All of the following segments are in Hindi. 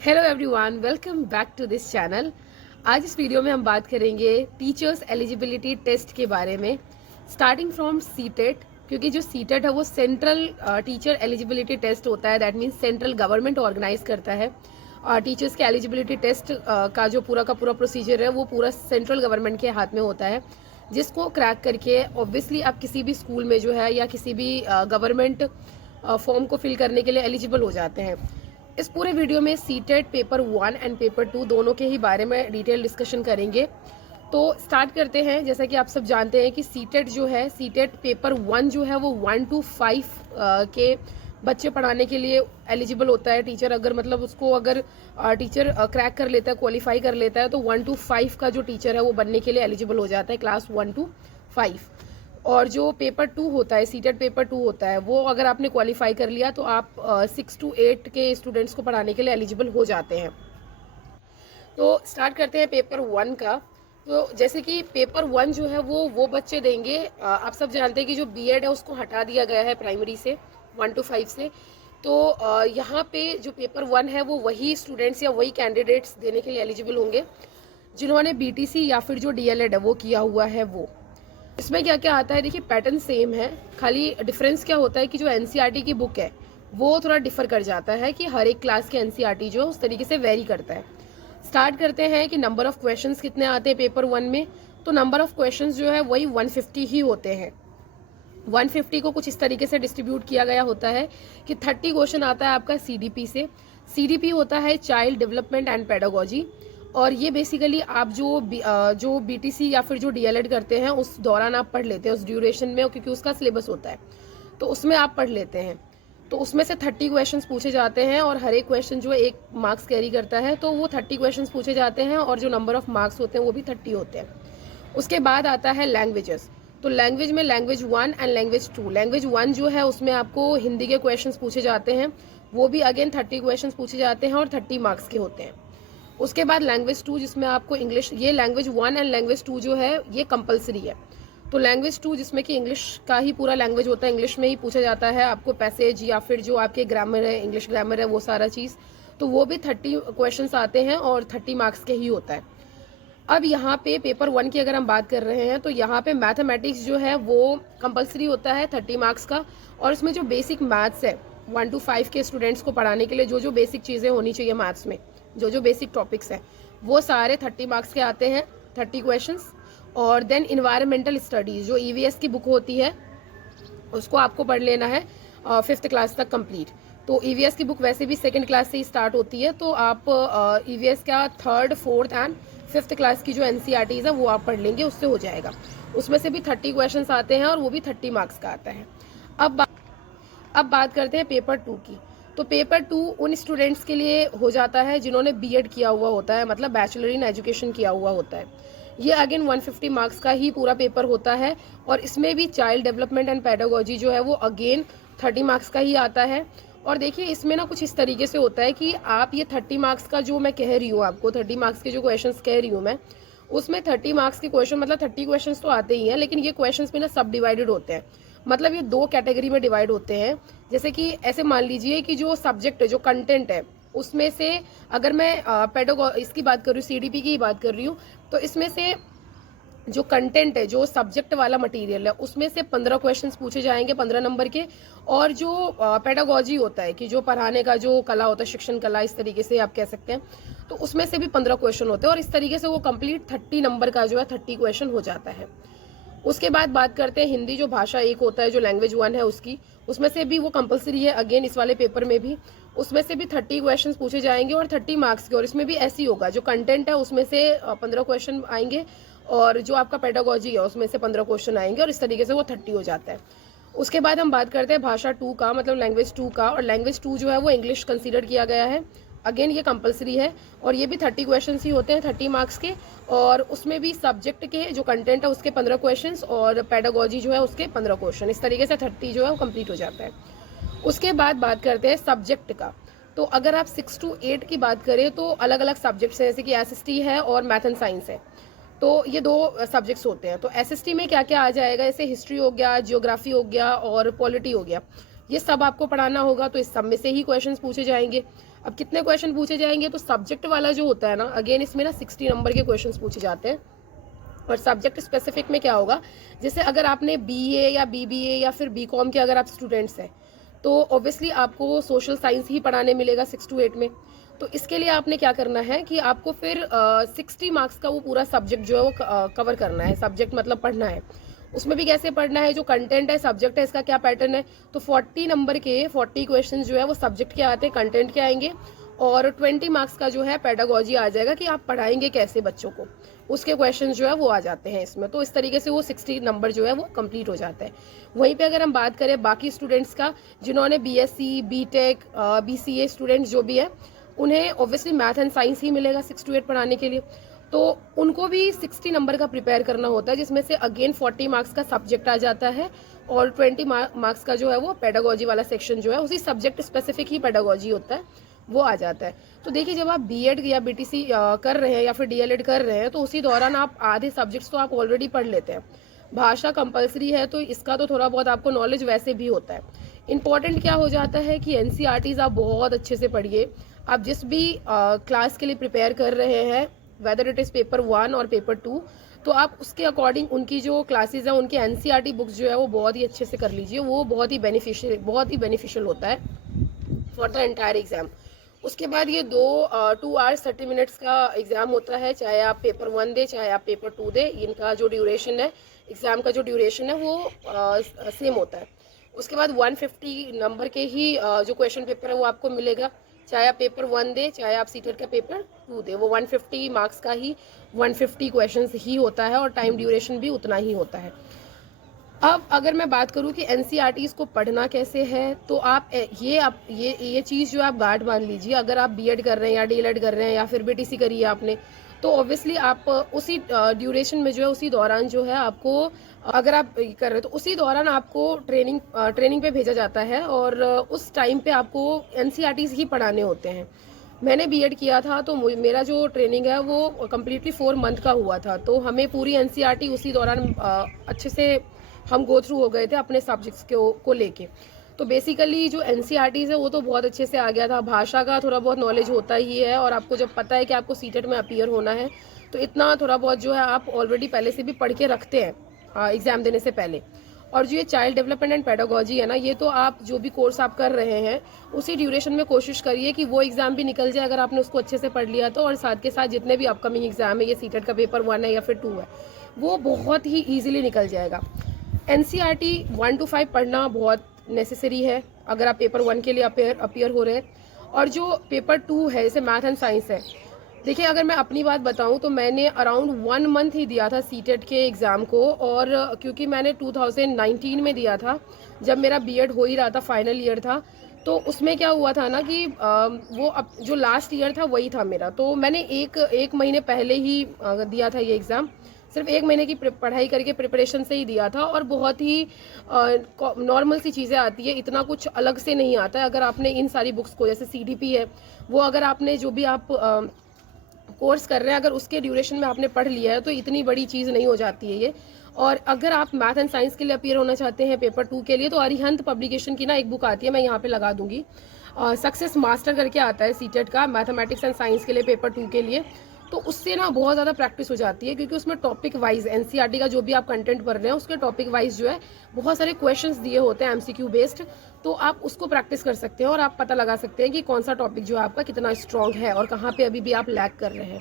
Hello everyone, welcome back to this channel. आज इस वीडियो में हम बात करेंगे टीचर्स एलिजिबिलिटी टेस्ट के बारे में, स्टार्टिंग फ्रॉम सीटेट। क्योंकि जो सीटेट है वो सेंट्रल टीचर एलिजिबिलिटी टेस्ट होता है। That means central government organise करता है टीचर्स के एलिजिबिलिटी टेस्ट का जो पूरा का पूरा प्रोसीजर है वो पूरा सेंट्रल गवर्नमेंट के हाथ में होता है, जिसको क्रैक करके ऑब्वियसली आप किसी भी स्कूल में जो है या किसी भी गवर्नमेंट फॉर्म को फिल करने के लिए एलिजिबल हो जाते हैं। इस पूरे वीडियो में सीटेट पेपर 1 एंड पेपर 2 दोनों के ही बारे में डिटेल डिस्कशन करेंगे। तो स्टार्ट करते हैं। जैसा कि आप सब जानते हैं कि सीटेट जो है, सीटेट पेपर 1 जो है वो 1 to 5 के बच्चे पढ़ाने के लिए एलिजिबल होता है टीचर। अगर मतलब उसको अगर टीचर क्रैक कर लेता है, क्वालिफाई कर लेता है, तो 1 to 5 का जो टीचर है वो बनने के लिए एलिजिबल हो जाता है, क्लास 1 to 5। और जो पेपर 2 होता है, सीटेट पेपर 2 होता है, वो अगर आपने क्वालिफाई कर लिया तो आप 6 to 8 के स्टूडेंट्स को पढ़ाने के लिए एलिजिबल हो जाते हैं। तो स्टार्ट करते हैं पेपर 1 का। तो जैसे कि पेपर 1 जो है वो बच्चे देंगे। आप सब जानते हैं कि जो बीएड है उसको हटा दिया गया है प्राइमरी से 1 to 5 से। तो यहाँ पे जो पेपर 1 है वो वही स्टूडेंट्स या वही कैंडिडेट्स देने के लिए एलिजिबल होंगे जिन्होंने बीटीसी या फिर जो डीएलएड है वो किया हुआ है। वो इसमें क्या क्या आता है, देखिए पैटर्न सेम है, खाली डिफरेंस क्या होता है कि जो एनसीईआरटी की बुक है वो थोड़ा डिफर कर जाता है कि हर एक क्लास के एनसीईआरटी जो उस तरीके से वेरी करता है। स्टार्ट करते हैं कि नंबर ऑफ क्वेश्चंस कितने आते हैं पेपर 1 में। तो नंबर ऑफ क्वेश्चंस जो है वही 150 ही होते हैं। 150 को कुछ इस तरीके से डिस्ट्रीब्यूट किया गया होता है कि 30 क्वेश्चन आता है आपका सीडीपी से। सीडीपी होता है चाइल्ड डेवलपमेंट एंड पेडागोजी, और ये बेसिकली आप जो बीटीसी या फिर जो डीएलएड करते हैं उस दौरान आप पढ़ लेते हैं, उस ड्यूरेशन में, क्योंकि उसका सिलेबस होता है तो उसमें आप पढ़ लेते हैं। तो उसमें से 30 क्वेश्चंस पूछे जाते हैं और हर एक क्वेश्चन जो है 1 मार्क्स कैरी करता है, तो वो 30 क्वेश्चंस पूछे जाते हैं और जो नंबर ऑफ मार्क्स होते हैं वो भी 30 होते हैं। उसके बाद आता है लैंग्वेजेस। तो लैंग्वेज में लैंग्वेज 1 एंड लैंग्वेज 2। लैंग्वेज 1 जो है उसमें आपको हिंदी के क्वेश्चंस पूछे जाते हैं, वो भी अगेन 30 क्वेश्चंस पूछे जाते हैं और 30 मार्क्स के होते हैं। उसके बाद लैंग्वेज 2 जिसमें आपको इंग्लिश, ये लैंग्वेज 1 एंड लैंग्वेज 2 जो है ये कंपलसरी है। तो लैंग्वेज 2 जिसमें कि इंग्लिश का ही पूरा लैंग्वेज होता है, इंग्लिश में ही पूछा जाता है आपको पैसेज या फिर जो आपके ग्रामर है, इंग्लिश ग्रामर है, वो सारा चीज़, तो वो भी 30 क्वेश्चंस आते हैं और 30 मार्क्स के ही होता है। अब यहाँ पे पेपर 1 की अगर हम बात कर रहे हैं तो यहाँ पे मैथमेटिक्स जो है वो कंपलसरी होता है 30 मार्क्स का। और इसमें जो बेसिक मैथ्स है 1 to 5 के स्टूडेंट्स को पढ़ाने के लिए जो जो बेसिक चीज़ें होनी चाहिए मैथ्स में, जो जो बेसिक टॉपिक्स हैं, वो सारे 30 मार्क्स के आते हैं, 30 क्वेश्चंस। और देन इन्वायरमेंटल स्टडीज़ जो ईवीएस की बुक होती है उसको आपको पढ़ लेना है 5th क्लास तक कंप्लीट। तो ईवीएस की बुक वैसे भी 2nd क्लास से ही स्टार्ट होती है, तो आप ईवीएस का 3rd, 4th and 5th class की जो एनसीईआरटीज़ है वो आप पढ़ लेंगे, उससे हो जाएगा। उसमें से भी 30 क्वेश्चंस आते हैं और वो भी 30 मार्क्स का आता है। अब बात करते हैं पेपर 2 की। तो पेपर 2 उन स्टूडेंट्स के लिए हो जाता है जिन्होंने बीएड किया हुआ होता है, मतलब बैचलर इन एजुकेशन किया हुआ होता है। ये अगेन 150 मार्क्स का ही पूरा पेपर होता है और इसमें भी चाइल्ड डेवलपमेंट एंड पेडागोजी जो है वो अगेन 30 मार्क्स का ही आता है। और देखिए इसमें ना कुछ इस तरीके से होता है कि आप ये 30 मार्क्स का जो मैं कह रही हूँ आपको, 30 मार्क्स के जो क्वेश्चन कह रही हूँ मैं, उसमें 30 मार्क्स के क्वेश्चन मतलब 30 क्वेश्चन तो आते ही हैं, लेकिन ये क्वेश्चन भी ना सब डिवाइडेड होते हैं। मतलब ये 2 कैटेगरी में डिवाइड होते हैं। जैसे कि ऐसे मान लीजिए कि जो सब्जेक्ट है, जो कंटेंट है, उसमें से अगर मैं इसकी बात कर रही हूँ, सीडीपी की ही बात कर रही हूँ, तो इसमें से जो कंटेंट है, जो सब्जेक्ट वाला मटेरियल है, उसमें से 15 क्वेश्चंस पूछे जाएंगे 15 नंबर के। और जो पेडागोजी होता है कि जो पढ़ाने का जो कला होता है, शिक्षण कला इस तरीके से आप कह सकते हैं, तो उसमें से भी 15 क्वेश्चन होते हैं और इस तरीके से वो कंप्लीट 30 नंबर का जो है 30 क्वेश्चन हो जाता है। उसके बाद बात करते हैं हिंदी, जो भाषा 1 होता है, जो लैंग्वेज 1 है उसकी, उसमें से भी वो कंपलसरी है अगेन इस वाले पेपर में भी। उसमें से भी 30 क्वेश्चंस पूछे जाएंगे और 30 मार्क्स के, और इसमें भी ऐसे ही होगा, जो कंटेंट है उसमें से 15 क्वेश्चन आएंगे और जो आपका पेडागोजी है उसमें से 15 क्वेश्चन आएंगे और इस तरीके से वो 30 हो जाता है। उसके बाद हम बात करते हैं भाषा 2 का, मतलब लैंग्वेज 2 का। और लैंग्वेज 2 जो है वो इंग्लिश कंसीडर किया गया है, अगेन ये कंपलसरी है और ये भी 30 क्वेश्चन ही होते हैं 30 मार्क्स के। और उसमें भी सब्जेक्ट के जो कंटेंट है उसके 15 क्वेश्चन और पेडागोजी जो है उसके 15 क्वेश्चन, इस तरीके से 30 जो है वो कंप्लीट हो जाता है। उसके बाद बात करते हैं सब्जेक्ट का। तो अगर आप 6 to 8 की बात करें तो अलग अलग सब्जेक्ट्स हैं, जैसे कि एसएसटी है और मैथ एंड साइंस है, तो ये 2 सब्जेक्ट्स होते हैं। तो एसएसटी में क्या क्या आ जाएगा, जैसे हिस्ट्री हो गया, जियोग्राफी हो गया और पॉलिटी हो गया, ये सब आपको पढ़ाना होगा, तो इस सब में से ही क्वेश्चंस पूछे जाएंगे। अब कितने क्वेश्चन पूछे जाएंगे, तो सब्जेक्ट वाला जो होता है ना, अगेन इसमें ना 60 नंबर के क्वेश्चन पूछे जाते हैं। और सब्जेक्ट स्पेसिफिक में क्या होगा, जैसे अगर आपने बीए या बीबीए या फिर बीकॉम के अगर आप स्टूडेंट्स हैं, तो ऑब्वियसली आपको सोशल साइंस ही पढ़ाने मिलेगा 6 to 8 में। तो इसके लिए आपने क्या करना है कि आपको फिर 60 मार्क्स का वो पूरा सब्जेक्ट जो है वो कवर करना है। सब्जेक्ट मतलब पढ़ना है। उसमें भी कैसे पढ़ना है, जो कंटेंट है, सब्जेक्ट है, इसका क्या पैटर्न है। तो 40 नंबर के 40 क्वेश्चन जो है वो सब्जेक्ट के आते हैं, कंटेंट के आएंगे, और 20 मार्क्स का जो है पेडागोजी आ जाएगा कि आप पढ़ाएंगे कैसे बच्चों को, उसके क्वेश्चन जो है वो आ जाते हैं इसमें। तो इस तरीके से वो 60 नंबर जो है वो कंप्लीट हो जाता है। वहीं पे अगर हम बात करें बाकी स्टूडेंट्स का, जिन्होंने बीएससी, बीटेक, बीसीए स्टूडेंट्स जो भी है, उन्हें ऑब्वियसली मैथ एंड साइंस ही मिलेगा 6 to 8 पढ़ाने के लिए। तो उनको भी 60 नंबर का प्रिपेयर करना होता है, जिसमें से अगेन 40 मार्क्स का सब्जेक्ट आ जाता है, और 20 मार्क्स का जो है वो पेडागोजी वाला सेक्शन जो है उसी सब्जेक्ट स्पेसिफिक ही पेडागोजी होता है, वो आ जाता है। तो देखिए, जब आप बीएड या बीटीसी कर रहे हैं या फिर डीएलएड कर रहे हैं, तो उसी दौरान आप आधे सब्जेक्ट्स तो आप ऑलरेडी पढ़ लेते हैं। भाषा कंपलसरी है, तो इसका तो थोड़ा बहुत आपको नॉलेज वैसे भी होता है। इंपॉर्टेंट क्या हो जाता है कि एनसीईआरटीज आप बहुत अच्छे से पढ़िए। आप जिस भी क्लास के लिए प्रिपेयर कर रहे हैं, वेदर इट इज़ पेपर 1 और पेपर 2, तो आप उसके अकॉर्डिंग उनकी जो क्लासेस हैं, उनके एनसीईआरटी बुक्स जो है वो बहुत ही अच्छे से कर लीजिए। वो बहुत ही बेनिफिशियल होता है फॉर द एंटायर एग्जाम। उसके बाद ये 2 hours 30 minutes का एग्ज़ाम होता है, चाहे आप पेपर 1 दे, चाहे आप पेपर 2 दे। इनका जो ड्यूरेशन है, एग्ज़ाम का जो ड्यूरेशन है वो सेम होता है। उसके बाद 150 नंबर के ही जो क्वेश्चन पेपर है वो आपको मिलेगा, चाहे आप पेपर 1 दे, चाहे आप सीटेट का पेपर 2 दे। वो 150 मार्क्स का ही 150 क्वेश्चन ही होता है, और टाइम ड्यूरेशन भी उतना ही होता है। अब अगर मैं बात करूं कि एनसीईआरटीज़ को पढ़ना कैसे है, तो आप ये चीज़ जो आप गार्ड मान लीजिए। अगर आप बीएड कर रहे हैं या डीएलएड कर रहे हैं या फिर बीटीसी करी है आपने, तो ऑब्वियसली आप उसी ड्यूरेशन में जो है, उसी दौरान जो है आपको, अगर आप कर रहे हैं तो उसी दौरान आपको ट्रेनिंग पे भेजा जाता है, और उस टाइम पे आपको एनसीईआरटीज़ ही पढ़ाने होते हैं। मैंने बीएड किया था, तो मेरा जो ट्रेनिंग है वो कम्प्लीटली 4 मंथ का हुआ था। तो हमें पूरी एनसीईआरटी उसी दौरान अच्छे से हम गो थ्रू हो गए थे अपने सब्जेक्ट्स को लेके। तो बेसिकली जो एनसीईआरटीज़ है वो तो बहुत अच्छे से आ गया था। भाषा का थोड़ा बहुत नॉलेज होता ही है, और आपको जब पता है कि आपको सीटेट में अपीयर होना है, तो इतना थोड़ा बहुत जो है आप ऑलरेडी पहले से भी पढ़ के रखते हैं एग्ज़ाम देने से पहले। और जो ये चाइल्ड डेवलपमेंट एंड पेडागोजी है ना, ये तो आप जो भी कोर्स आप कर रहे हैं उसी ड्यूरेशन में कोशिश करिए कि वो एग्ज़ाम भी निकल जाए, अगर आपने उसको अच्छे से पढ़ लिया तो। और साथ के साथ जितने भी अपकमिंग एग्ज़ाम है, ये सीटेट का पेपर 1 है या फिर 2 है, वो बहुत ही ईजिली निकल जाएगा। एनसीईआरटी 1 to 5 पढ़ना बहुत नेसेसरी है अगर आप पेपर 1 के लिए अपीयर हो रहे हैं। और जो पेपर 2 है, जैसे मैथ एंड साइंस है, देखिए अगर मैं अपनी बात बताऊं तो मैंने अराउंड 1 month ही दिया था सीटेट के एग्ज़ाम को। और क्योंकि मैंने 2019 में दिया था, जब मेरा बीएड हो ही रहा था, फाइनल ईयर था, तो उसमें क्या हुआ था ना कि वो अब जो लास्ट ईयर था वही था मेरा। तो मैंने एक महीने पहले ही दिया था ये एग्ज़ाम। सिर्फ 1 महीने की पढ़ाई करके प्रिपरेशन से ही दिया था, और बहुत ही नॉर्मल सी चीज़ें आती है, इतना कुछ अलग से नहीं आता है। अगर आपने इन सारी बुक्स को, जैसे सीडीपी है, वो अगर आपने जो भी आप कोर्स कर रहे हैं, अगर उसके ड्यूरेशन में आपने पढ़ लिया है, तो इतनी बड़ी चीज़ नहीं हो जाती है ये। और अगर आप मैथ एंड साइंस के लिए अपीयर होना चाहते हैं पेपर 2 के लिए, तो अरिहंत पब्लिकेशन की ना एक बुक आती है, मैं यहाँ पे लगा दूंगी, सक्सेस मास्टर करके आता है सीटेट का, मैथमेटिक्स एंड साइंस के लिए पेपर 2 के लिए। तो उससे ना बहुत ज़्यादा प्रैक्टिस हो जाती है, क्योंकि उसमें टॉपिक वाइज एनसीईआरटी का जो भी आप कंटेंट पढ़ रहे हैं उसके टॉपिक वाइज जो है बहुत सारे क्वेश्चंस दिए होते हैं एमसीक्यू बेस्ड। तो आप उसको प्रैक्टिस कर सकते हैं, और आप पता लगा सकते हैं कि कौन सा टॉपिक जो है आपका कितना स्ट्रॉन्ग है और कहाँ पे अभी भी आप लैग कर रहे हैं।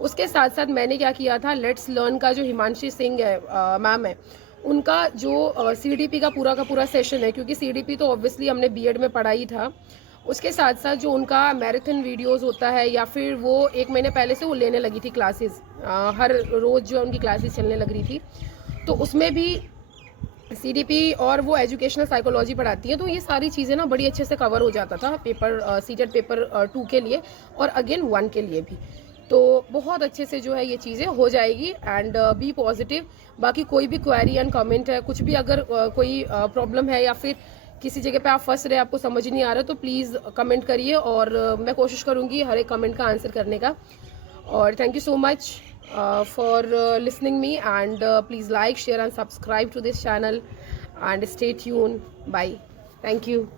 उसके साथ साथ मैंने क्या किया था, लेट्स लर्न का जो हिमांशी सिंह है मैम है, उनका जो सीडीपी का पूरा सेशन है, क्योंकि सीडीपी तो ऑब्वियसली हमने बीएड में पढ़ा ही था। उसके साथ साथ जो उनका मैराथन वीडियोस होता है, या फिर वो 1 महीने पहले से वो लेने लगी थी क्लासेस, हर रोज़ जो उनकी क्लासेस चलने लग रही थी, तो उसमें भी सीडीपी और वो एजुकेशनल साइकोलॉजी पढ़ाती है। तो ये सारी चीज़ें ना बड़ी अच्छे से कवर हो जाता था पेपर सीटेट पेपर 2 के लिए, और अगेन 1 के लिए भी। तो बहुत अच्छे से जो है ये चीज़ें हो जाएगी, एंड बी पॉजिटिव। बाकी कोई भी क्वेरी एंड कमेंट है, कुछ भी अगर कोई प्रॉब्लम है, या फिर किसी जगह पे आप फंस रहे, आपको समझ नहीं आ रहा, तो प्लीज़ कमेंट करिए, और मैं कोशिश करूँगी हर एक कमेंट का आंसर करने का। और thank you so much for listening me, and please like, share and subscribe to this channel, and stay tuned. Bye. Thank you.